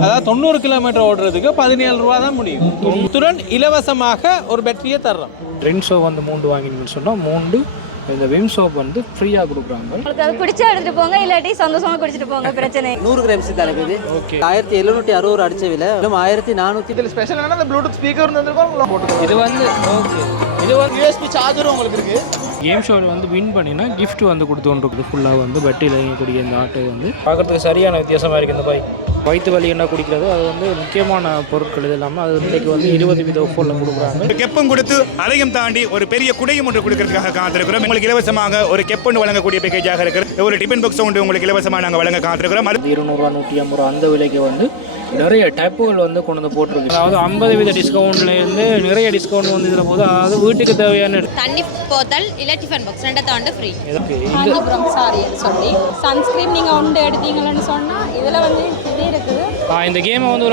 அதாவது தொண்ணூறு கிலோமீட்டர் ஓடுறதுக்கு பதினேழு ரூபா தான் முடியும். இத்துடன் இலவசமாக ஒரு பேட்டரியை தர்றோம். ரின் சோப் வந்து மூண்டு வாங்கினீங்கன்னு சொன்னால் மூண்டு இந்த விம் சோப் வந்து ஃப்ரீயாக கொடுக்குறாங்க. உங்களுக்கு அது பிடிச்சா எடுத்துட்டு போங்க இல்லாட்டி சந்தோஷமா குடிச்சிட்டு போங்க பிரச்சனை. நூறு கிராம்ஸ் தான் இருக்குது. ஓகே ஆயிரத்தி எழுநூற்றி அறுபது அடிச்ச விலை. இன்னும் ஆயிரத்தி நானூற்றி இதில் ஸ்பெஷல் என்னன்னா இந்த ப்ளூடூத் ஸ்பீக்கர் வந்துருக்கோம். இது வந்து ஓகே இது வந்து யூஎஸ்பி சார்ஜரும் உங்களுக்கு இருக்கு. கேம் ஷோவில் வந்து வின் பண்ணினா gift வந்து கொடுத்துருக்குது ஃபுல்லாக வந்து வட்டியில் இயங்கக்கூடிய இந்த ஆட்டோ வந்து. பார்க்குறதுக்கு சரியான வித்தியாசமாக இருக்குது இந்த பைக் வயிற்று வலி என்ன குடிக்கிறது அது வந்து முக்கியமான பொருட்கள் இது இல்லாமல் அது இன்றைக்கு வந்து இருபது வித ஃபோனில் கொடுக்குறாங்க. கெப்பம் கொடுத்து அதையும் தாண்டி ஒரு பெரிய குடையும் ஒன்று கொடுக்கறதுக்காக காத்திருக்கிறோம். உங்களுக்கு இலவசமாக ஒரு கெப் ஒன்று வழங்கக்கூடிய பேக்கேஜாக இருக்கிறது. ஒரு டிஃபன் பாக்ஸ் ஒன்று உங்களுக்கு இலவசமாக நாங்கள் வழங்க காத்திருக்கிறோம். அது இருநூறுவா நூற்றி ஐம்பது ரூபா அந்த விலைக்கு வந்து நிறைய டைப்புகள் வந்து கொண்டு வந்து போட்டிருக்கு. அதாவது ஐம்பது வீத டிஸ்கவுண்ட்லேருந்து நிறைய டிஸ்கவுண்ட் வந்து இதில் போது அதாவது வீட்டுக்கு தேவையான தண்ணி போத்தல் இல்லை டிஃபன் பாக்ஸ் ரெண்டை தாண்டு ஃப்ரீ காஞ்சிபுரம் சாரி சொல்லி சன்ஸ்கிரீன் நீங்கள் ஒன்று எடுத்தீங்கன்னு சொன்னால் இதில் வந்து இருக்குது ஆ, இந்த கேமை வந்து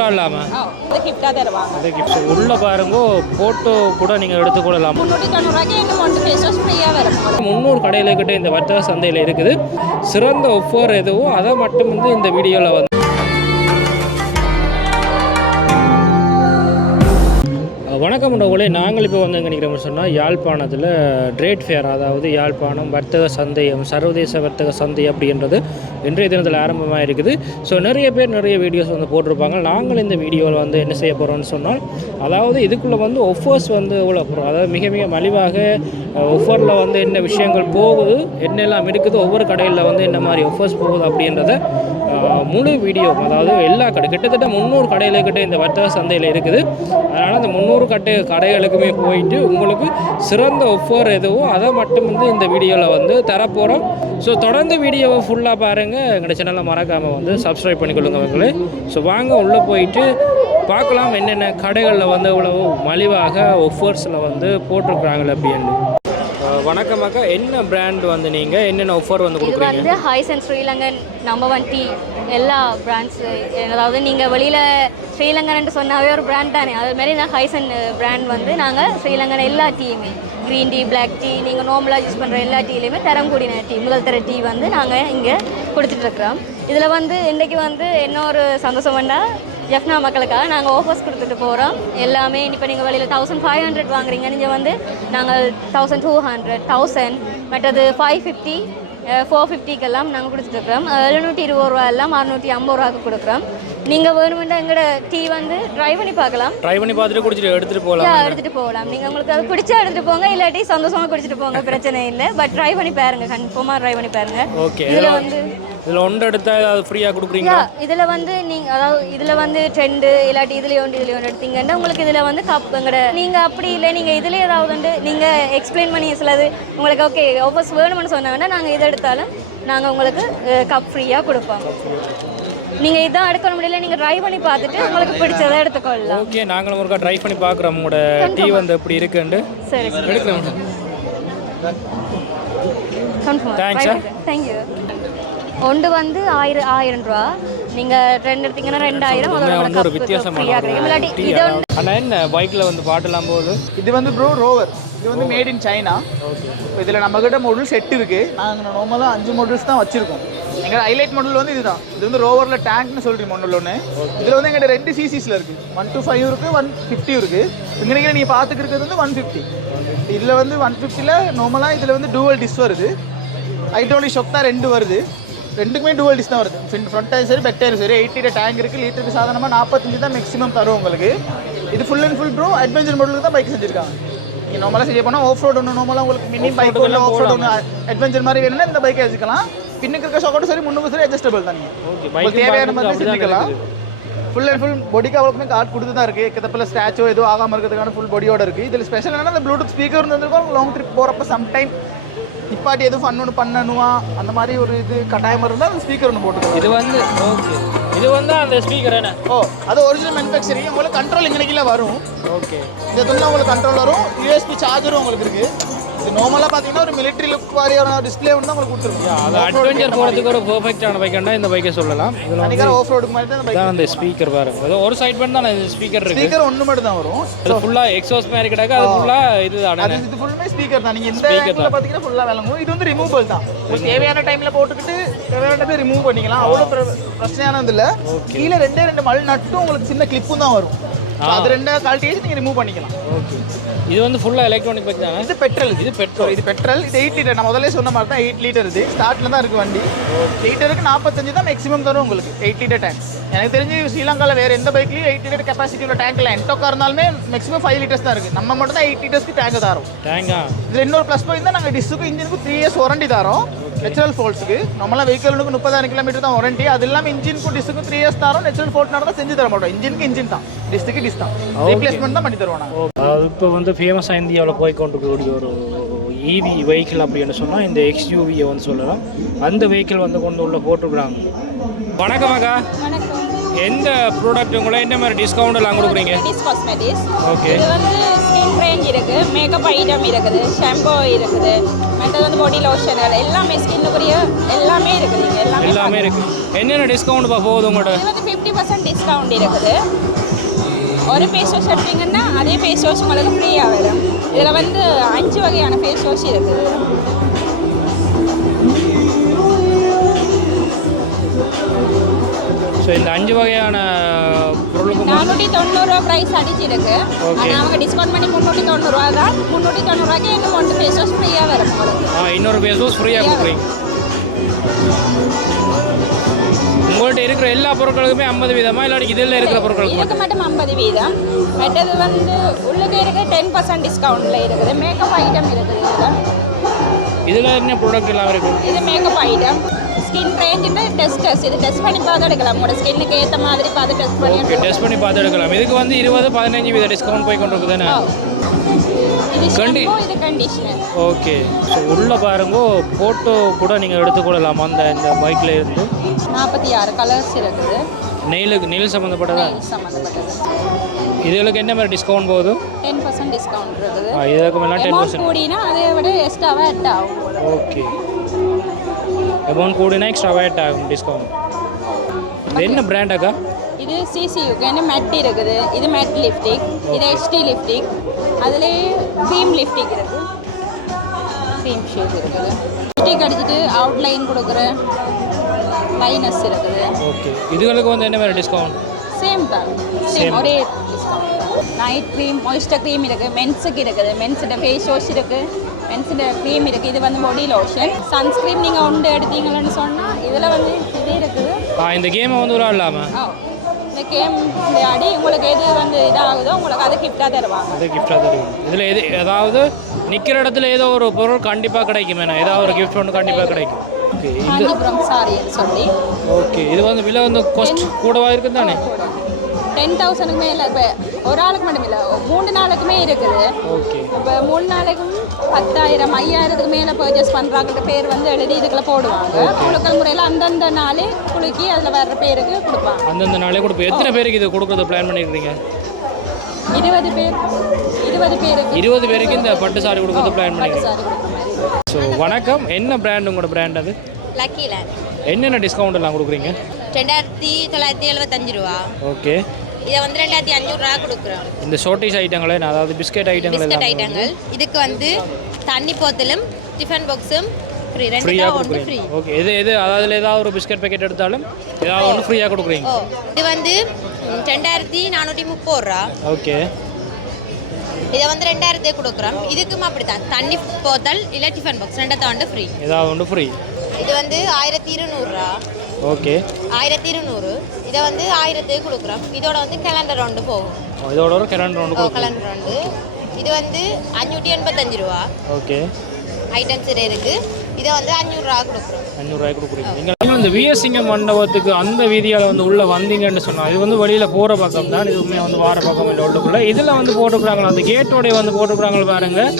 ஆ, இது கிஃப்டாக தருவாங்க இந்த கிஃப்ட் உள்ள பாருங்க போட்டோ கூட நீங்கள் எடுத்துக்கொள்ளலாம் முந்நூற்றி தொண்ணூறுவாய்க்கு இன்னும் ஒன்று ஃபேஸ் வாஷ் ஃப்ரீயாக வரும். முந்நூறு கடையில கிட்ட இந்த வர்த்தக சந்தையில் இருக்குது. சிறந்த ஒஃபர் எதுவோ அதை மட்டும் வந்து இந்த வீடியோவில் வந்து வணக்கம் உண்டவங்களே நாங்கள் இப்போ வந்து எங்கே நிற்கிறோம்னு சொன்னால் யாழ்ப்பாணத்தில் ட்ரேட் ஃபேர் அதாவது யாழ்ப்பாணம் வர்த்தக சந்தையம் சர்வதேச வர்த்தக சந்தை அப்படின்றது இன்றைய தினத்தில் ஆரம்பமாக இருக்குது. ஸோ நிறைய பேர் நிறைய வீடியோஸ் வந்து போட்டிருப்பாங்க. நாங்கள் இந்த வீடியோவில் வந்து என்ன செய்ய போகிறோம்னு சொன்னால் அதாவது இதுக்குள்ளே வந்து ஒஃபர்ஸ் வந்து எவ்வளோ போகிறோம் அதாவது மிக மிக மலிவாக ஒஃபரில் வந்து என்ன விஷயங்கள் போகுது என்னெல்லாம் இருக்குது ஒவ்வொரு கடையில் வந்து என்ன மாதிரி ஒஃபர்ஸ் போகுது அப்படின்றத முழு வீடியோ அதாவது எல்லா கடை கிட்டத்தட்ட முந்நூறு கடையில் இந்த வர்த்தக சந்தையில் இருக்குது. அதனால் அந்த முந்நூறு கட்டை கடைகளுக்குமே போயிட்டு உங்களுக்கு சிறந்த ஒஃபர் எதுவோ அதை மட்டும் வந்து இந்த வீடியோவில் வந்து தரப்போகிறோம் ஸோ தொடர்ந்து வீடியோவை ஃபுல்லாக பாருங்கள் எங்களோட சேனலை மறக்காமல் வந்து சப்ஸ்கிரைப் பண்ணிக்கொள்ளுங்க அவங்களே ஸோ வாங்க உள்ளே போயிட்டு பார்க்கலாம் என்னென்ன கடைகளில் வந்து இவ்வளவு மலிவாக ஒஃபர்ஸில் வந்து போட்டிருக்கிறாங்களே அப்படின்னு. வணக்கம் அக்கா. என்ன பிராண்ட் வந்து நீங்கள் என்னென்ன ஒஃபர் வந்து இது கொடுக்குறீங்க? வந்து and Sri Lankan number one tea எல்லா பிராண்ட்ஸ் அதாவது நீங்கள் வெளியில் ஸ்ரீலங்கன் சொன்னாவே ஒரு பிராண்ட் தானே. அது மாதிரி நான் அண்ட் பிராண்ட் வந்து நாங்கள் ஸ்ரீலங்கன் எல்லா டீயுமே க்ரீன் டீ பிளாக் டீ நீங்கள் நார்மலாக யூஸ் பண்ணுற எல்லா டீலையுமே தரம் கூடின டீ முதல் தர டீ வந்து நாங்கள் இங்கே கொடுத்துட்ருக்குறோம் இதில் வந்து இன்றைக்கி வந்து என்ன ஒரு சந்தோஷம் வேண்டாம் ஜெஃப்னா மக்களுக்காக நாங்கள் ஆஃபர்ஸ் கொடுத்துட்டு போகிறோம் எல்லாமே இப்போ நீங்கள் வெளியில் தௌசண்ட் ஃபைவ் ஹண்ட்ரட் வாங்குறீங்க. நீங்கள் வந்து நாங்கள் தௌசண்ட் டூ ஹண்ட்ரட் தௌசண்ட் மற்றது ஃபைவ் ஃபிஃப்டி ஃபோர் ஃபிஃப்டிக்கெல்லாம் நாங்கள் கொடுத்துட்ருக்குறோம் எழுநூற்றி இருபது ரூபா எல்லாம் அறுநூற்றி ஐம்பது ரூபாய்க்கு கொடுக்குறோம். நீங்கள் வேணுமெண்டா எங்களோட டீ வந்து ட்ரை பண்ணி பார்க்கலாம். ட்ரை பண்ணி பார்த்துட்டு குடிச்சிட்டு எடுத்துகிட்டு போகலாம் Yeah, எடுத்துட்டு போகலாம். நீங்கள் உங்களுக்கு அது பிடிச்சா எடுத்துட்டு போங்க. இல்லாட்டி சந்தோஷமா குடிச்சிட்டு போங்க. பிரச்சனை இல்லை. பட் ட்ரை பண்ணி பாருங்க. கன்ஃபார்மாக ட்ரை பண்ணி பாருங்க. ஓகே இதில் வந்து இதில் ஒன்று எடுத்தால் ஏதாவது ஃப்ரீயாக கொடுக்குறீங்களா? இதில் வந்து நீங்கள் அதாவது இதில் வந்து ட்ரெண்டு இல்லாட்டி இதுலேயே ஒன்று இதுலேயே ஒன்று எடுத்தீங்கன்னா உங்களுக்கு இதில் வந்து கப் எங்கட நீங்கள் அப்படி இல்லை நீங்கள் இதில் ஏதாவது வந்து நீங்கள் எக்ஸ்பிளைன் பண்ணி சிலது உங்களுக்கு ஓகே ஆஃபர்ஸ் வேணும்னு சொன்னாங்கன்னா நாங்கள் இதை எடுத்தாலும் நாங்கள் உங்களுக்கு கப் ஃப்ரீயாக கொடுப்போம். நீங்கள் இதான் எடுக்க முடியல நீங்கள் ட்ரை பண்ணி பார்த்துட்டு உங்களுக்கு பிடிச்சதை எடுத்துக்கொள்ளலாம். ஓகே நாங்களும் ஒருக்கா ட்ரை பண்ணி பார்க்குறோம். உங்களோட டீ வந்து எப்படி இருக்குன்னு சரி சரி. Confirm Thanks, sir. தேங்க்யூ ஒன்று வந்து ஆயிரம் ஆயிரம் ரூபா. நீங்கள் ரெண்டு எடுத்தீங்கன்னா ரெண்டாயிரம் அதோட ஒரு இல்லாட்டி இது ஒன்று ஆனால் என்ன பைக்கில் வந்து பாட்டெல்லாம் போகுது? இது வந்து ப்ரோ ரோவர் இது வந்து மேட் இன் சைனா இதில் நம்மக்கிட்ட மாடல் செட் இருக்கு. நாங்கள் நார்மலாக அஞ்சு மாடல்ஸ் தான் வச்சிருக்கோம். எங்கள் ஹைலைட் மாடல் வந்து இதுதான். இது வந்து ரோவரில் டேங்க்னு சொல்கிறீங்க மாடல் ஒன்று இதில் வந்து எங்கிட்ட ரெண்டு சிசிஸில் இருக்குது ஒன் டூ ஃபைவ் இருக்குது ஒன் ஃபிஃப்டி இருக்குது இங்கே நீங்கள் பார்த்துக்கிறது வந்து ஒன் ஃபிஃப்டி இதில் வந்து ஒன் ஃபிஃப்டியில் நார்மலாக இதில் வந்து டூவல் டிஸ் வருது. ஹைட்ரோலிக் ஷொக் தான் ரெண்டு வருது. ரெண்டுக்குமே டூவல் டிஸ் தான் வருது. ஃப்ரண்ட் ஃப்ரண்ட் டயர் சரி பேக் டயர் சரி. எயிட்டி டேங்க் இருக்குது லிட்டருக்கு சாதாரணமாக நாற்பத்தஞ்சு தான் மேக்ஸிமம் தரும் உங்களுக்கு. இது full and full pro adventure மாடலுக்கு தான் பைக் செஞ்சுருக்காங்க. நீங்கள் நார்மலாக செய்ய போனால் ஆஃப் ரோட் ஒன்று நார்மலாக உங்களுக்கு மினி பைக் ஒன்று ஆஃப் ரோட் ஒன்று அட்வென்ச்சர் மாதிரி வேணும்னா இந்த பைக்கை வச்சுக்கலாம் பின்னுக்கு இருக்க ஷாக்கோட சரி முன்னுக்கு சரி அட்ஜஸ்டபிள் தான் உங்களுக்கு தேவையான மாதிரி செஞ்சுக்கலாம். ஃபுல் அண்ட் ஃபுல் பொடிக்கு அவ்வளோக்குமே கார்டு கொடுத்து தான் இருக்குது கிட்டப்பில் ஸ்டாச்சோ எதுவும் ஆகாமல் இருக்கிறதுக்கான ஃபுல் பொடியோட இருக்குது இதில் ஸ்பெஷல் என்னன்னா இந்த ப்ளூடூத் ஸ்பீக்கர் இருந்திருக்கும் லாங் ட்ரிப் போகிறப்ப சம்டைம் நிப்பாட்டி எதுவும் ஃபன் ஒன்று பண்ணணுமா? அந்த மாதிரி ஒரு இது கட்டாயம் இருந்தால் அந்த ஸ்பீக்கர் ஒன்று போட்டுக்கலாம். இது வந்து ஓகே இது வந்து அந்த ஸ்பீக்கர் என்ன? ஓ அது ஒரிஜினல் மேனுஃபேக்சரிங் உங்களுக்கு கண்ட்ரோல் இங்கே வரும். ஓகே இந்த துணியில் உங்களுக்கு கண்ட்ரோல் வரும். யூஎஸ்பி சார்ஜரும் உங்களுக்கு இருக்குது நார்மலாக பார்த்தீங்கன்னா ஒரு மிலிட்ரி லுக் மாதிரியான டிஸ்பிளே தான் உங்களுக்கு கொடுத்துருக்கோம். அது அட்வென்ச்சர் போகிறதுக்கு ஒரு பெர்ஃபெக்டான பைக்கண்டா இந்த பைக்கை சொல்லலாம். இதில் வந்து ஆஃப் ரோடுக்கு மாதிரி தான் இந்த அந்த ஸ்பீக்கர் பாருங்க. ஒரு சைட் பண்ணி தான் இந்த ஸ்பீக்கர் இருக்கு. ஸ்பீக்கர் ஒன்று மட்டும் தான் வரும். அது ஃபுல்லாக எக்ஸாஸ் மாதிரி கிடக்கு அது ஃபுல்லாக இதுதானே அது இது ஃபுல்லுமே ஸ்பீக்கர் தான். நீங்கள் இந்த ஆங்கிளில் பார்த்தீங்கன்னா ஃபுல்லாக விளங்கும் இது வந்து ரிமூவபிள் தான். தேவையான டைமில் போட்டுக்கிட்டு தேவையான டைமில் ரிமூவ் பண்ணிக்கலாம். அவ்வளோ பிர- பிரச்சனையானது இல்லை. கீழே ரெண்டே ரெண்டு மல் நட்டும் உங்களுக்கு சின்ன கிளிப்பும் தான் வரும். அது ரெண்டு கழட்டி நீங்கள் ரிமூவ் பண்ணிக்கலாம். ஓகே இது வந்து ஃபுல்லாக எலக்ட்ரானிக் பைக் தானே? இது பெட்ரோல் இது பெட்ரோல் இது பெட்ரோல் இது எயிட் லிட்டர் நான் முதல்ல சொன்ன மாதிரி தான் எயிட் லிட்டர் இது. ஸ்டார்ட்ல தான் இருக்கு வண்டி. லிட்டருக்கு நாற்பத்தஞ்சு தான் மேக்ஸிமம் தரும் உங்களுக்கு. எயிட் லிட்டர் டேங்க் எனக்கு தெரிஞ்சு ஸ்ரீலங்காவில் வேற எந்த பைக்லையும் எயிட் லிட்டர் கெப்பாசிட்டி உள்ள டேங்க்ல என்டோக்கா இருந்தாலுமே மேக்ஸிமம் ஃபைவ் லிட்டர்ஸ் தான் இருக்கு. நம்ம மட்டும் தான் எயிட் லிட்டர்ஸ்க்கு டேங்க் தரோம். டேங்கா இதுல இன்னொரு ப்ளஸ் பாயிண்ட் தான் நாங்கள் டிஸ்க்கு இன்ஜினுக்கு த்ரீ இயர்ஸ் வாரண்டி தரோம். நேச்சுரல் ஃபால்ட்ஸுக்கு நம்மளாம் வெஹிக்கிளுக்கு முப்பதாயிரம் கிலோமீட்டர் தான் வாரண்டி அது இல்லாமல் இன்ஜினுக்கும் டிஸ்க்கு த்ரீ இயர்ஸ் தரோம். நேச்சுரல் ஃபால்ட்னால தான் செஞ்சு தர மாட்டோம். இன்ஜினுக்கு இன்ஜின் தான். டிஸ்க்கு டிஸ் தான். ரீப்ளேஸ்மெண்ட் தான் பண்ணி தருவோம் நாங்கள் இப்போ வந்து ஃபேமஸாக இந்தியாவில் போய் கொண்டிருக்கக்கூடிய ஒரு ஈவி வெஹிக்கிள் அப்படின்னு சொன்னால் இந்த எக்ஸ்யூவியை வந்து சொல்லலாம். அந்த வெஹிக்கிள் வந்து கொண்டு உள்ள போட்டிருக்கிறாங்க வணக்கம் அக்கா. வணக்கம். எந்த ப்ராடக்ட் உங்களை என்ன மாதிரி டிஸ்கவுண்ட் எல்லாம் கொடுக்குறீங்க? Cosmetics Okay. இது வந்து ஸ்கின் ரேஞ்ச் இருக்கு மேக்கப் ஐட்டம் இருக்குது ஷாம்பு இருக்குது மற்றது வந்து பாடி லோஷன்கள் எல்லாமே ஸ்கின்னுக்குரிய எல்லாமே இருக்குது இங்க எல்லாமே எல்லாமே இருக்கு. என்னென்ன டிஸ்கவுண்ட் போகுது உங்களோட இது வந்து ஃபிஃப்டி பர்சன்ட் டிஸ்கவுண்ட் இருக்குது. ஒரு ஃபேஸ் வாஷ் எடுத்தீங்கன்னா அதே ஃபேஸ் வாஷ் உங்களுக்கு ஃப்ரீயாக வரும். இதில் வந்து அஞ்சு வகையான ஃபேஸ் வாஷ் இருக்குது. ஸோ இந்த அஞ்சு வகையான பொருளுக்கு நானூற்றி தொண்ணூறுரூவா ப்ரைஸ் அடிச்சிருக்கு. ஆனால் அவங்க டிஸ்கவுண்ட் பண்ணி முந்நூற்றி தொண்ணூறுரூவா தான் முந்நூற்றி தொண்ணூறுரூவாய்க்கு இன்னும் ஒன்று ஃபேஸ் வாஷ் ஃப்ரீயாக வரும். ஆ இன்னொரு ஃபேஸ் வாஷ் ஃப்ரீயாக கொடுக்குறீங்க. உங்கள்கிட்ட இருக்கிற எல்லா பொருட்களுக்குமே ஐம்பது வீதமா? இல்லாட்டி இதில் இருக்கிற பொருட்களுக்கு இதுக்கு மட்டும்? ஐம்பது வீதம். மற்றது வந்து உள்ளுக்கு இருக்க டென் பர்சன்ட் டிஸ்கவுண்ட்டில் இருக்குது. மேக்கப் ஐட்டம் இருக்குது இதில். என்ன ப்ராடக்ட் எல்லாம் இருக்குது இது மேக்கப் ஐட்டம் ஸ்கின் ரேஞ்சுன்னு டெஸ்டர்ஸ் இது டெஸ்ட் பண்ணி பார்த்து எடுக்கலாம் உங்களோட ஸ்கின்னுக்கு ஏற்ற மாதிரி பார்த்து டெஸ்ட் பண்ணி டெஸ்ட் பண்ணி பார்த்து எடுக்கலாம் இதுக்கு வந்து இருபது பதினஞ்சு வீத டிஸ்கவுண்ட் போய் கொண்டு இருக்குதானே ஓ. இது கண்டி- ஷாம்பு இது கண்டிஷனர் ஓகே ஸோ உள்ளே பாருங்க ஃபோட்டோ கூட நீங்கள் எடுத்துக்கொள்ளலாம் அந்த இந்த பைக்கில் இருந்து. நாற்பத்தி ஆறு கலர்ஸ் இருக்குது. நெயிலுக்கு நெயில் சம்மந்தப்பட்டதா? இதுகளுக்கு என்ன மாதிரி டிஸ்கவுண்ட் போகுது? டென் பர்சன்ட் டிஸ்கவுண்ட் இருக்குது. இதுக்கு மேலே டென் பர்சன்ட் கூடினா அதை விட எக்ஸ்ட்ராவாக ஆகும். ஓகே அமௌண்ட் கூடினா எக்ஸ்ட்ரா வேட் ஆகும் டிஸ்கவுண்ட் இது என்ன பிராண்ட் அக்கா? இது சிசியுக்கு மேட் இருக்குது. இது மேட் லிப்டிக் இது ஹெச்டி லிப்டிக் அதுலேயே க்ரீம் லிப்டிக் இருக்குது க்ரீம் ஷேப் இருக்குது. லிப்டிக் அடிச்சுட்டு அவுட்லைன் கொடுக்குற லைனஸ் இருக்குது. ஓகே இதுகளுக்கு வந்து என்ன மாதிரி டிஸ்கவுண்ட் சேம் தான். சேம் ஒரே நைட் க்ரீம் மாய்ஸ்டர் க்ரீம் இருக்குது மென்ஸுக்கு இருக்குது. மென்ஸோட ஃபேஸ் வாஷ் இருக்குது மென்ஸோட க்ரீம் இருக்குது இது வந்து பாடி லோஷன் சன்ஸ்க்ரீம் நீங்கள் ஒன்று எடுத்தீங்கன்னு சொன்னால் இதில் வந்து இது இருக்குது. ஆ இந்த கேமை வந்து விளாட்லாமா ஆ இந்த கேம் விளையாடி உங்களுக்கு எது வந்து இதாகுதோ உங்களுக்கு அதை கிஃப்டாக தருவாங்க. அது கிஃப்டாக தருவீங்க. இதில் எது ஏதாவது நிற்கிற இடத்துல ஏதோ ஒரு பொருள் கண்டிப்பாக கிடைக்கும் ஏன்னா ஏதாவது ஒரு கிஃப்ட் ஒன்று கண்டிப்பாக கிடைக்கும். ஓகே இந்த சாரின்னு சொல்லி. ஓகே இது வந்து விலை வந்து காஸ்ட் கூடவா இருக்குது தானே? டென் தௌசண்ட்க்கு மேலே இப்போ ஒரு ஆளுக்கு மட்டும் இல்லை மூணு நாளுக்குமே இருக்குது. ஓகே. இப்போ மூணு நாளைக்கும் பத்தாயிரம் ஐயாயிரத்துக்கு மேலே பர்ச்சேஸ் பண்ணுறாங்கிட்ட பேர் வந்து எழுதி இதுக்குள்ள போடுவாங்க. குழுக்கள் முறையில் அந்தந்த நாளே குலுக்கி அதில் வர்ற பேருக்கு கொடுப்பாங்க. அந்தந்த நாளே கொடுப்போம் எத்தனை பேருக்கு இது கொடுக்குறது பிளான் பண்ணியிருக்கீங்க இருபது பேர். இருபது பேருக்கு. இருபது பேருக்கு இந்த பட்டு சாரி கொடுக்குறது பிளான் பண்ணியிருக்கீங்க ஸோ வணக்கம். என்ன பிராண்ட் உங்களோட பிராண்ட் அது? லக்கி லேண்ட் என்னென்ன டிஸ்கவுண்ட் எல்லாம் கொடுக்குறீங்க? ரெண்டாயிரத்தி தொள்ளாயிரத்தி எழுபத்தஞ்சு ரூபா. ஓகே இதை வந்து ரெண்டாயிரத்தி அஞ்சூறுரூவா கொடுக்குறோம். இந்த ஷோர்டேஜ் ஐட்டங்களே அதாவது பிஸ்கெட் ஐட்டங்கள் பிஸ்கட் ஐட்டங்கள் இதுக்கு வந்து தண்ணி போத்தலும் டிஃபன் பாக்ஸும் ஃப்ரீ ஃப்ரீயாக கொடுக்குறீங்க. ஓகே எது எது அதாவது ஏதாவது ஒரு பிஸ்கெட் பேக்கெட் எடுத்தாலும் ஏதாவது ஒன்று ஃப்ரீயாக கொடுக்குறீங்க. இது வந்து ரெண்டாயிரத்தி நானூற்றி முப்பது ரூபா. ஓகே இதை வந்து ரெண்டாயிரத்தே கொடுக்குறோம். இதுக்கும் அப்படித்தான். தண்ணி போத்தல் இல்லை டிஃபன் பாக்ஸ் ரெண்டத்தை வந்து ஃப்ரீ ஏதாவது ஒன்று ஃப்ரீ இது வந்து ஆயிரத்தி இருநூறுரூவா ஓகே. ஆயிரத்தி இருநூறு. இதை வந்து ஆயிரத்தே கொடுக்குறோம். இதோட வந்து கேலண்டர் ஒன்று போகும். இதோட ஒரு கேலண்டர் கொடுக்குறீங்க கேலண்டர் ஒன்று இது வந்து அஞ்சூற்றி எண்பத்தஞ்சு ரூபா. ஓகே. ஐட்டம்ஸ் இருக்கு. இதை வந்து அஞ்சூறுரூவா கொடுக்குறோம். அஞ்சூறுரூவாய்க்கு கொடுக்குறீங்க. நீங்கள் இந்த வீரசிங்க மண்டபத்துக்கு அந்த வீதியால் வந்து உள்ளே வந்தீங்கன்னு சொன்னால் இது வந்து வெளியில் போகிற பக்கம் தான் இதுவுமே வந்து வார பக்கம் இல்லை உள்ளுக்குள்ளே இதில் வந்து போட்டுக்கிறாங்களா அந்த கேட்டோடைய வந்து போட்டுக்கிறாங்களா பாருங்கள்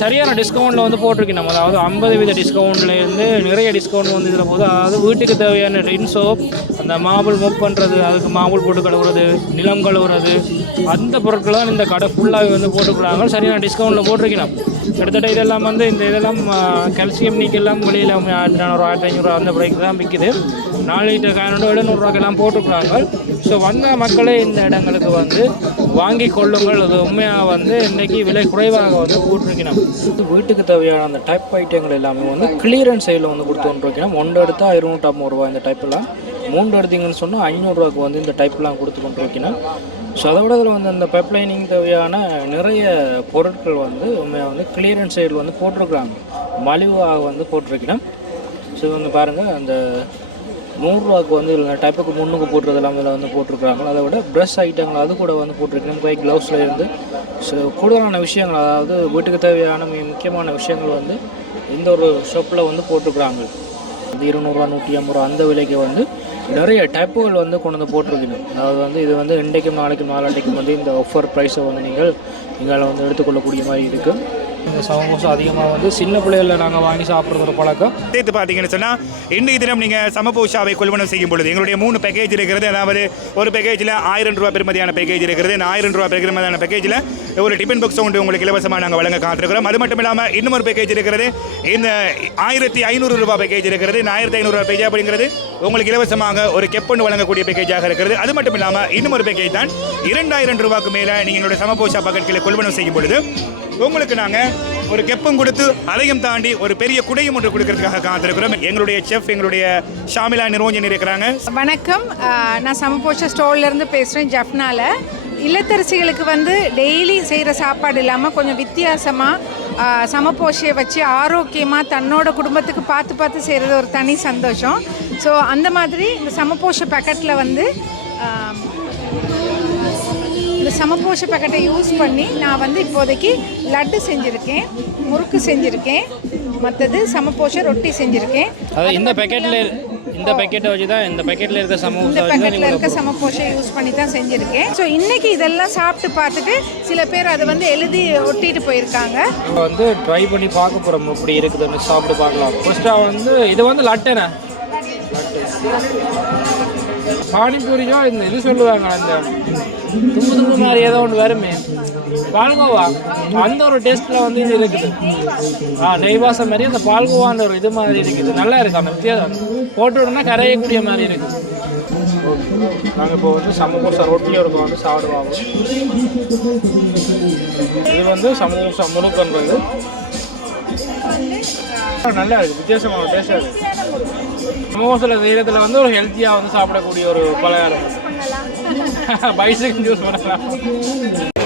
சரியான டிஸ்கவுண்ட்டில் வந்து போட்டிருக்கேன் நம்ம அதாவது ஐம்பது வீத டிஸ்கவுண்ட்லேருந்து நிறைய டிஸ்கவுண்ட் வந்து இதில் போகுது அதாவது வீட்டுக்கு தேவையான ரின் சோப் அந்த மாபிள் மூவ் பண்ணுறது அதுக்கு மாபிள் போட்டு கழுவுறது நிலம் கழுவுறது அந்த பொருட்கள்லாம் இந்த கடை ஃபுல்லாகவே வந்து போட்டுக்கிறாங்க சரியான டிஸ்கவுண்ட்டில் போட்டிருக்கணும். கிட்டத்தட்ட இதெல்லாம் வந்து இந்த இதெல்லாம் கால்சியம் நீக்கெல்லாம் வெளியில் ஆயிரத்தி நானூறு ஆயிரத்தி ஐநூறுரூவா அந்த பிரைக்கு தான் விற்கிது நாலு லிட்டர் கேனோட எழுநூறுவாக்கெல்லாம் போட்டிருக்கிறாங்க ஸோ வந்த மக்களே இந்த இடங்களுக்கு வந்து வாங்கி கொள்ளுங்கள். அது உண்மையாக வந்து இன்றைக்கி விலை குறைவாக வந்து போட்டிருக்கணும் வீட்டுக்கு தேவையான அந்த டைப் ஐட்டங்கள் எல்லாமே வந்து கிளியரன்ஸ் சைடில் வந்து கொடுத்துருக்கணும் ஒன்று எடுத்தால் இருநூற்றம்பது ரூபா இந்த டைப்லாம் மூன்று எடுத்தீங்கன்னு சொன்னால் ஐநூறுரூவாக்கு வந்து இந்த டைப்லாம் கொடுத்து கொண்டு வைக்கணும் ஸோ அதை விட இதில் வந்து அந்த பைப்லைனிங் தேவையான நிறைய பொருட்கள் வந்து உண்மையாக வந்து கிளியரன்ஸ் சைடில் வந்து போட்டிருக்கிறாங்க. மலிவாக வந்து போட்டிருக்கணும் ஸோ வந்து பாருங்கள் அந்த நூறுரூவாக்கு வந்து இல்லை டைப்புக்கு முன்னுக்கு போட்டுறது எல்லாமே இதில் வந்து போட்டிருக்கிறாங்க. அதை விட ப்ரஷ் ஐட்டங்கள் அது கூட வந்து போட்டிருக்கணும் கை க்ளவுஸில் இருந்து. ஸோ கூடுதலான விஷயங்கள் அதாவது வீட்டுக்கு தேவையான மிக முக்கியமான விஷயங்கள் வந்து இந்த ஒரு ஷாப்பில் வந்து போட்டிருக்கிறாங்க. இது இருநூறுவா நூற்றி ஐம்பது ரூபா அந்த விலைக்கு வந்து நிறைய டைப்புகள் வந்து கொண்டு வந்து போட்டிருக்கணும் அதாவது வந்து இது வந்து இன்றைக்கும் நாளைக்கும் நாளாண்டைக்கும் வந்து இந்த ஆஃபர் ப்ரைஸை வந்து நீங்கள் நீங்கள் வந்து எடுத்துக்கொள்ளக்கூடிய மாதிரி இருக்குது இந்த சமோசா அதிகமாக வந்து சின்ன பிள்ளைகளில் நாங்கள் வாங்கி சாப்பிட்ற ஒரு பழக்கம். சேர்த்து பார்த்தீங்கன்னு சொன்னால் இன்றைய தினம் நீங்கள் சமபூஷாவை கொள்வனம் செய்யும் பொழுது எங்களுடைய மூணு பேக்கேஜ் இருக்கிறது. அதாவது ஒரு பேக்கேஜில் ஆயிரம் ரூபாய் பெருமதியான பேக்கேஜ் இருக்கிறது. இந்த ஆயிரம் ரூபாய் பெருமதியான பேக்கேஜில் ஒரு டிஃபன் பாக்ஸ் ஒன்று உங்களுக்கு இலவசமாக நாங்கள் வழங்க காத்திருக்கிறோம். அது மட்டும் இல்லாமல் இன்னும் ஒரு பேக்கேஜ் இருக்கிறது. இந்த ஆயிரத்தி ஐநூறு ரூபாய் பேக்கேஜ் இருக்கிறது. இந்த ஆயிரத்தி ஐநூறு ரூபாய் பேக்கேஜ் அப்படிங்கிறது உங்களுக்கு இலவசமாக ஒரு கெப்பொண்டு வழங்கக்கூடிய பேக்கேஜாக இருக்கிறது. அது மட்டும் இல்லாமல் இன்னும் ஒரு பேக்கேஜ் தான் இரண்டாயிரம் ரூபாய்க்கு மேலே நீங்கள் எங்களுடைய சமபோஷா பக்கெட்களை கொள்வனம் செய்யும் பொழுது உங்களுக்கு நாங்கள் ஒரு கெப்பம் கொடுத்து அதையும் தாண்டி ஒரு பெரிய குடையும் ஒன்று கொடுக்கறதுக்காக காத்திருக்கிறோம். எங்களுடைய செஃப் எங்களுடைய ஷாமிலா நிரோஞ்சன் இருக்கிறாங்க. வணக்கம். நான் சமபோஷ ஸ்டோர்லேருந்து பேசுகிறேன் ஜப்னால இல்லத்தரசிகளுக்கு வந்து டெய்லி செய்கிற சாப்பாடு இல்லாமல் கொஞ்சம் வித்தியாசமாக சமபோஷையை வச்சு ஆரோக்கியமாக தன்னோட குடும்பத்துக்கு பார்த்து பார்த்து செய்கிறது ஒரு தனி சந்தோஷம். ஸோ அந்த மாதிரி இந்த சமபோஷ பேக்கெட்டில் வந்து இந்த சமபோஷ பேக்கெட்டை யூஸ் பண்ணி நான் வந்து இப்போதைக்கு லட்டு செஞ்சுருக்கேன் முறுக்கு செஞ்சுருக்கேன் மற்றது சமபோஷ ரொட்டி செஞ்சுருக்கேன். அதாவது இந்த பேக்கெட்டில் இந்த பேக்கெட்டை வச்சு தான் இந்த பேக்கெட்டில் இருக்க இந்த வச்சு தான் பேக்கெட்டில் இருக்க சமபோஷை யூஸ் பண்ணி தான் செஞ்சுருக்கேன். ஸோ இன்னைக்கு இதெல்லாம் சாப்பிட்டு பார்த்துட்டு சில பேர் அதை வந்து எழுதி ஒட்டிட்டு போயிருக்காங்க. நம்ம வந்து ட்ரை பண்ணி பார்க்க போகிறோம் இப்படி இருக்குதுன்னு சாப்பிட்டு பார்க்கலாம். ஃபர்ஸ்ட்டாக வந்து இது வந்து லட்டுண்ணே பானிபூரியோ இந்த இது சொல்லுவாங்க அந்த தும்பு தும்பு மாதிரி ஏதோ ஒன்று வருமே. பால்கோவா? அந்த ஒரு டேஸ்ட்டில் வந்து இது இருக்குது. ஆ நெய்வாசம் மாதிரி அந்த பால்கோவா அந்த ஒரு இது மாதிரி இருக்குது. நல்லா இருக்கு அந்த வித்தியாசம். போட்டு விடனா கரையக்கூடிய மாதிரி இருக்குது நாங்கள் இப்போ வந்து சமோசா ரொட்டியோட வந்து சாப்பிடுவாங்க இது வந்து சமோசா முழுக்கன்றது நல்லா இருக்கு. வித்தியாசமான டேஸ்டாக இருக்கு. சமோசாவில் செய்கிறதுல வந்து ஒரு ஹெல்த்தியாக வந்து சாப்பிடக்கூடிய ஒரு பலகாரம். பைசைக்கிள் ஜூஸ் பண்ணலாம்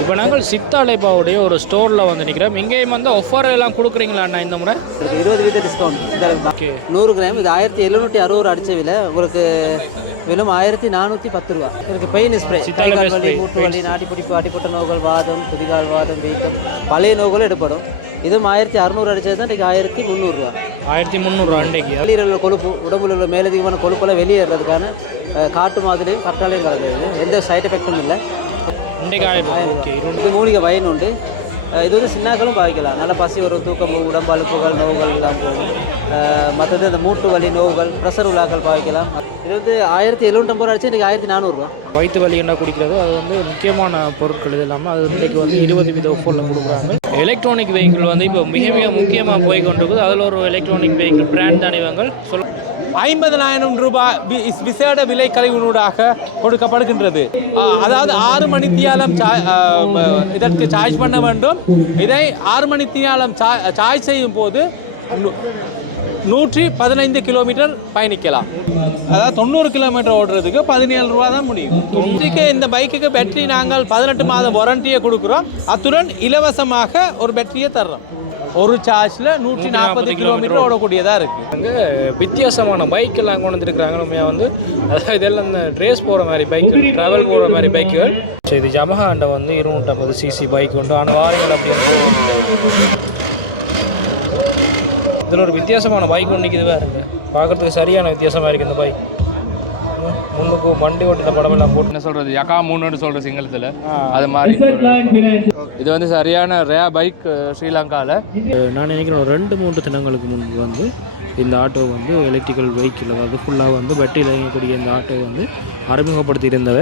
இப்போ நாங்கள் சித்தாலைப்பாவுடைய ஒரு ஸ்டோரில் வந்து நிற்கிறோம். இங்கேயும் வந்து ஆஃபர் எல்லாம் கொடுக்குறீங்களா அண்ணா இந்த முறை? இருபது வீத டிஸ்கவுண்ட் ஓகே நூறு கிராம். இது ஆயிரத்தி எழுநூற்றி அறுபது ரூபா அடிச்ச விலை. உங்களுக்கு வெறும் ஆயிரத்தி நானூற்றி பத்து ரூபா. இதுக்கு பெயின் ஸ்ப்ரே கை சித்தால கால் best வலி மூட்டு வலி நாடி பிடிப்பு அடிப்பட்ட நோய்கள் வாதம் குதிகால் வாதம் வீக்கம். பழைய நோய்களும் எடுப்படும் இதுவும் ஆயிரத்தி அறுநூறு அடிச்சது தான். இன்றைக்கி ஆயிரத்தி முந்நூறுரூவா ஆயிரத்தி முந்நூறுரூவா அன்றைக்கு வெளியில் உள்ள கொழுப்பு உடம்புல உள்ள மேலதிகமான கொழுப்பெல்லாம் வெளியேறதுக்கான காட்டு மாதிரியும் கற்றாலையும் கலக்குது எந்த சைடு எஃபெக்டும் இல்லை. இது மூலிகை வயன் உண்டு. இது வந்து சின்னாக்களும் பாவிக்கலாம். நல்ல பசி வரும் தூக்கம் உடம்பு அழுப்புகள் நோவுகள் எல்லாம் போகும். மற்றது அந்த மூட்டு வலி நோவுகள் ப்ரெஷர் உலாக்கள் பாவிக்கலாம். இது வந்து ஆயிரத்தி எழுநூற்றம்பது ரூபா அடிச்சு இன்றைக்கி ஆயிரத்தி நானூறுரூவா வயிற்று வலி என்ன குடிக்கிறது அது வந்து முக்கியமான பொருட்கள் இது இல்லாமல் அது இன்றைக்கு வந்து இருபது வித ஒஃபரில் கொடுக்குறாங்க. எலக்ட்ரானிக் வெஹிக்கிள் வந்து இப்போ மிக மிக முக்கியமாக போய் கொண்டிருக்குது. அதில் ஒரு எலக்ட்ரானிக் வெஹிக்கிள் பிராண்ட் அணிவங்கள் சொல் ஐம்பதனாயிரம் ரூபாய் விசேட விலை கழிவுனூடாக கொடுக்கப்படுகின்றது அதாவது ஆறு மணித்தியாலம் தியாலம் இதற்கு சார்ஜ் பண்ண வேண்டும். இதை ஆறு மணித்தியாலம் தியாலம் சார்ஜ் செய்யும் போது நூற்றி பதினைந்து கிலோமீட்டர் பயணிக்கலாம். அதாவது தொண்ணூறு கிலோமீட்டர் ஓடுறதுக்கு பதினேழு ரூபா தான் முடியும். இன்றைக்கு இந்த பைக்குக்கு பேட்டரி நாங்கள் பதினெட்டு மாதம் வாரண்டியை கொடுக்குறோம். அத்துடன் இலவசமாக ஒரு பேட்டரியை தர்றோம். ஒரு சார்ஜில் நூற்றி நாற்பது கிலோமீட்டர் ஓடக்கூடியதாக இருக்குது அங்கே வித்தியாசமான பைக் எல்லாம் கொண்டு வந்துருக்குறாங்க உண்மையாக வந்து. அதாவது இதெல்லாம் இந்த ரேஸ் போகிற மாதிரி பைக்குகள் ட்ராவல் போகிற மாதிரி பைக்குகள் சரி இது ஜமஹாண்ட வந்து இருநூற்றம்பது சிசி பைக் உண்டு. ஆனால் வாரங்கள் அப்படி வந்து இதில் ஒரு வித்தியாசமான பைக் ஒன்று நிற்கிது பாருங்க. பார்க்குறதுக்கு சரியான வித்தியாசமாக இருக்குது இந்த பைக் முன்னுக்கு வண்டி ஓட்டுற படமெல்லாம் போட்டு என்ன சொல்றது? யகா மூணுன்னு சொல்ற சிங்களத்தில் அது மாதிரி இது வந்து சரியான ரே பைக் ஸ்ரீலங்காவில் நான் நினைக்கிறேன் ஒரு ரெண்டு மூன்று தினங்களுக்கு முன்பு வந்து இந்த ஆட்டோ வந்து எலக்ட்ரிக்கல் வெஹிக்கிள் அதாவது ஃபுல்லாக வந்து பேட்டரியில் இயங்கக்கூடிய இந்த ஆட்டோ வந்து அறிமுகப்படுத்தி இருந்தவ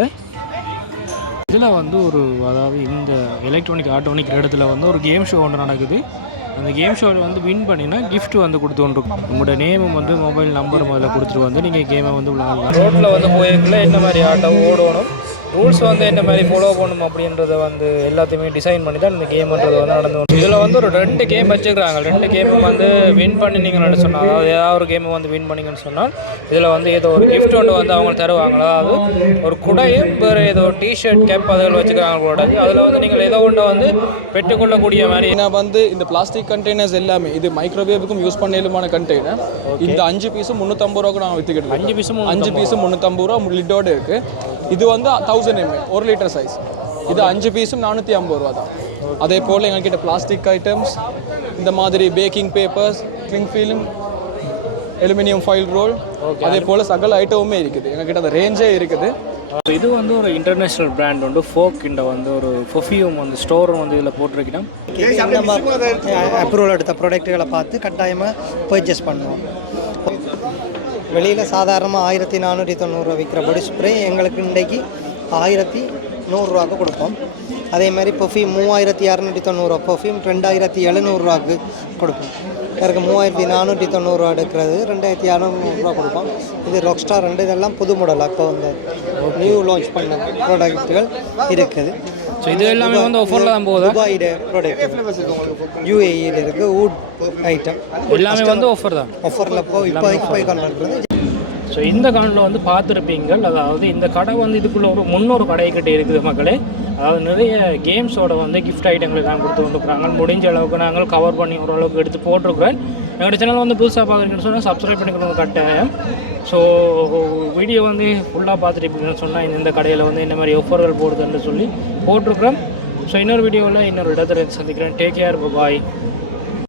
இதில் வந்து ஒரு அதாவது இந்த எலக்ட்ரானிக் ஆட்டோனிக் இடத்துல வந்து ஒரு கேம் ஷோ ஒன்று நடக்குது. அந்த கேம் ஷோவில் வந்து வின் பண்ணினா கிஃப்ட் வந்து கொடுத்துருக்கும். உங்களோட நேமும் வந்து மொபைல் நம்பர் முதல்ல கொடுத்துட்டு வந்து நீங்கள் கேமை வந்து விளாடலாம். ரோட்டில் வந்து போயிருக்கல என்ன மாதிரி ஆட்டோ ஓடணும். ரூல்ஸ் வந்து என்ன மாதிரி ஃபாலோ பண்ணணும் அப்படின்றத வந்து எல்லாத்தையுமே டிசைன் பண்ணி தான் இந்த கேம்ன்றது வந்து நடந்து. இதில் வந்து ஒரு ரெண்டு கேம் வச்சுக்கிறாங்க ரெண்டு கேமும் வந்து வின் பண்ணினீங்கன்னு சொன்னால் அதாவது ஏதாவது ஒரு கேமை வந்து வின் பண்ணீங்கன்னு சொன்னால் இதில் வந்து ஏதோ ஒரு gift ஒன்று வந்து அவங்க தருவாங்களா? அதாவது ஒரு குடையும் வேறு ஏதோ டிஷர்ட் கேப் அதுகள் வச்சுக்கிறாங்க கூட அதில் வந்து நீங்கள் ஏதோ ஒன்று வந்து பெற்றுக்கொள்ளக்கூடிய மாதிரி நான் வந்து இந்த பிளாஸ்டிக் கண்டெய்னர்ஸ் எல்லாமே இது மைக்ரோவேவுக்கும் யூஸ் பண்ணலுமான கண்டெய்னர் இந்த அஞ்சு பீஸும் முந்நூற்றம்பது ரூபாய்க்கு நான் விற்றுக்கிட்டு அஞ்சு பீஸும் அஞ்சு பீஸும் முந்நூற்றம்பது ரூபா லிட்டோட இருக்கு. இது வந்து தௌசண்ட் எம்எல் ஒரு லிட்டர் சைஸ் இது அஞ்சு பீஸும் நானூற்றி ஐம்பது ரூபா தான். அதே போல் எங்ககிட்ட பிளாஸ்டிக் ஐட்டம்ஸ் இந்த மாதிரி packing papers cling film aluminium foil roll அதே போல் சகல ஐட்டமுமே இருக்குது. எங்ககிட்ட அந்த ரேஞ்சே இருக்குது. இது வந்து ஒரு இன்டர்நேஷ்னல் பிராண்ட் வந்து ஃபோக் இந்த வந்து ஒரு பெர்ஃப்யூம் வந்து ஸ்டோரும் வந்து இதில் போட்டிருக்கீங்கன்னா அப்ரூவல் எடுத்த ப்ராடக்ட்டுகளை பார்த்து கட்டாயமாக பர்ச்சேஸ் பண்ணுவோம். வெளியில் சாதாரணமாக ஆயிரத்தி நானூற்றி தொண்ணூறுரூவா விற்கிற பொடி ஸ்ப்ரே எங்களுக்கு இன்றைக்கு ஆயிரத்தி நூறுரூவாக்கு கொடுப்போம். அதே மாதிரி பர்ஃப்யூம் மூவாயிரத்தி இரநூத்தி தொண்ணூறுரூவா பர்ஃப்யூம் ரெண்டாயிரத்தி எழுநூறுவாக்கு கொடுப்போம். எனக்கு மூவாயிரத்தி நானூற்றி தொண்ணூறுரூவா எடுக்கிறது ரெண்டாயிரத்தி இரநூறுவா கொடுப்போம். இது ரொக்ஸ்டார் ரெண்டு இதெல்லாம் புது மாடல் அப்போ வந்து நியூ லான்ச் பண்ண ப்ராடக்ட்டுகள் இருக்குது. ஸோ இது எல்லாமே வந்து ஆஃபரில் தான் போகுதா. ப்ராடக்ட் யூஏஇயில் இருக்குது wood ஐட்டம் எல்லாமே வந்து ஆஃபர் தான். ஆஃபரில் போ இப்போதைக்கு போய் பண்ணுறது ஸோ இந்த காலில் வந்து பார்த்துருப்பீங்கள் அதாவது இந்த கடை வந்து இதுக்குள்ள ஒரு முன்னூறு கடைக்கிட்ட இருக்குது மக்களே. அதாவது நிறைய கேம்ஸோட வந்து கிஃப்ட் ஐட்டங்கள் எல்லாம் கொடுத்து வந்துருக்குறாங்க முடிஞ்ச அளவுக்கு நாங்கள் கவர் பண்ணி ஓரளவுக்கு எடுத்து போட்டிருக்கிறேன் எங்களோட சேனல் வந்து புதுசாக பார்க்குறீங்கன்னு சொன்னால் சப்ஸ்கிரைப் பண்ணிக்கணும் கட்டாயம் ஸோ வீடியோ வந்து ஃபுல்லாக பார்த்துட்டு சொன்னால் இந்த கடையில் வந்து இந்த மாதிரி ஆஃபர்கள் போடுதுன்னு சொல்லி போட்டிருக்கிறேன் ஸோ இன்னொரு வீடியோவில் இன்னொரு இடத்துல சந்திக்கிறேன். Take care bye